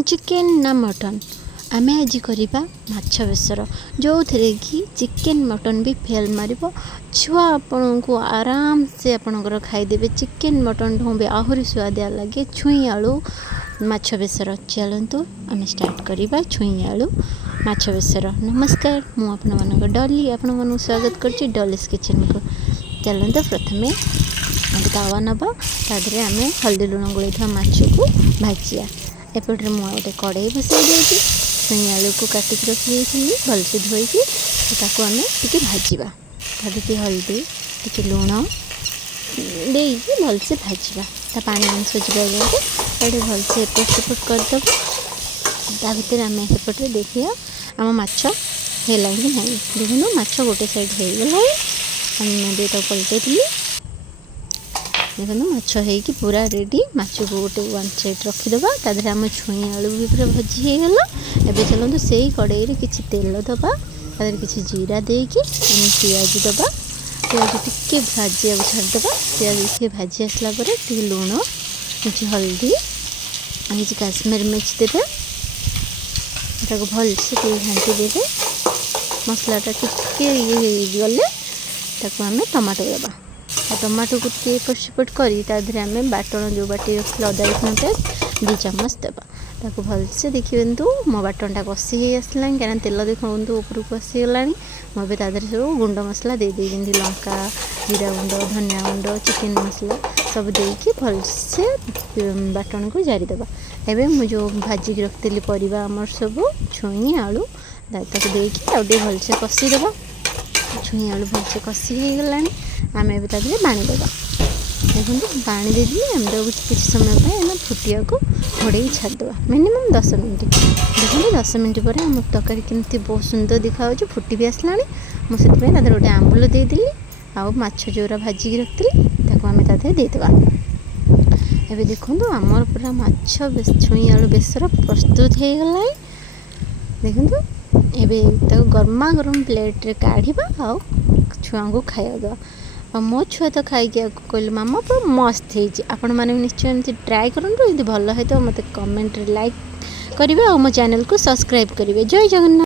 Chicken ना mutton आमे आज करिबा माछ बेसर जो थे कि चिकेन मटन भी फेल मार छुआ आपण को आराम से आपणकर खाईदेवे। चिकेन मटन ढूँ भी आहरी स्वादिया लगे। छुई आलू माछ बेसर चलतु आम स्टार्ट करवा छुई आलू माछ बेसर। नमस्कार मुझे डली आपण स्वागत कर डॉलीज किचन को। चलते प्रथमे तावा नवा तादे आम हल्दी लुण गोल माछ को भाजिया। एपटे मुझे कड़े बसई देती छुई आलू को काटिक रखी भलसे धोईकी ताको आम टी भाजवा। ताकि हल्दी टी लुण देकी भलसे भाजवा। ता पानी अंश जाए भलसे एपट सेपट करदेव। ता भर आम एपटे देखिए आम माछ है कि नहीं। देखो माछ गोटे साइड हो गला पलटे देखो माछ हो पूरा रेडी। माछ को गोटे वन साइड रखीदे तादेह आम छुई आलू भी पूरा भजी होगला। एवं चलते से कड़े किसी तेल दबा तादेह किसी जीरा देकी आम पियाज दबा। पियाज टिके भाजिया छाड़देवा। पियाज टे भाजी आसला लुण कि हल्दी कि काश्मीर मिर्च देते भलसे घाटी देते। मसलाटा टिके ये गले आम टमाटो देवा। टमाटो को एपट सेपट कर आम बाटन जो बाटी रखी अदा रसुण पेस्ट 2 चम्मच देवा। ताको भलसे देखिए मो बाटनटा कषी आसला कहीं तेल देखो उपरको आसीगला। मुझे तादेह सब गुंड मसला दे लंका जीरा गुंड धनिया गुंड चिकेन मसला सब देकी भलसे बाटन को जारीदेवा। एवं मुझे भाजिक रखी परिवा आमर सब छुई आलू ताको देकी आउटे भलसे कषीदेवा। छुई आलू भलसे कषी होगला। आम ए पानी देवा। देखो पानी देदी आम किसी समय आम फुटिया को घोड़े छाड़देवा मिनिमम 10 मिनट। देखो 10 मिनट पर आम तरकारी केमती बहुत सुंदर देखा फुटी भी आसला। मुझे गोटे आंबुल देदी आउ माछ जोरा भाजिक रखी आम देदेवा। एवं देखो आमर पूरा माछ छुई आलू बेसर प्रस्तुत हो गला। देखो एवं गरमा गरम प्लेट्रे काढ़ा आउ छुआ को खाया। और मो छुआ तो खाई कहले मामा पूरा मस्त है। आपण मैंने निश्चय एमती ट्राए करूँ। यदि भल है तो मत कमेंट लाइक करेंगे और मो चैनल को सब्सक्राइब करेंगे। जय जगन्नाथ।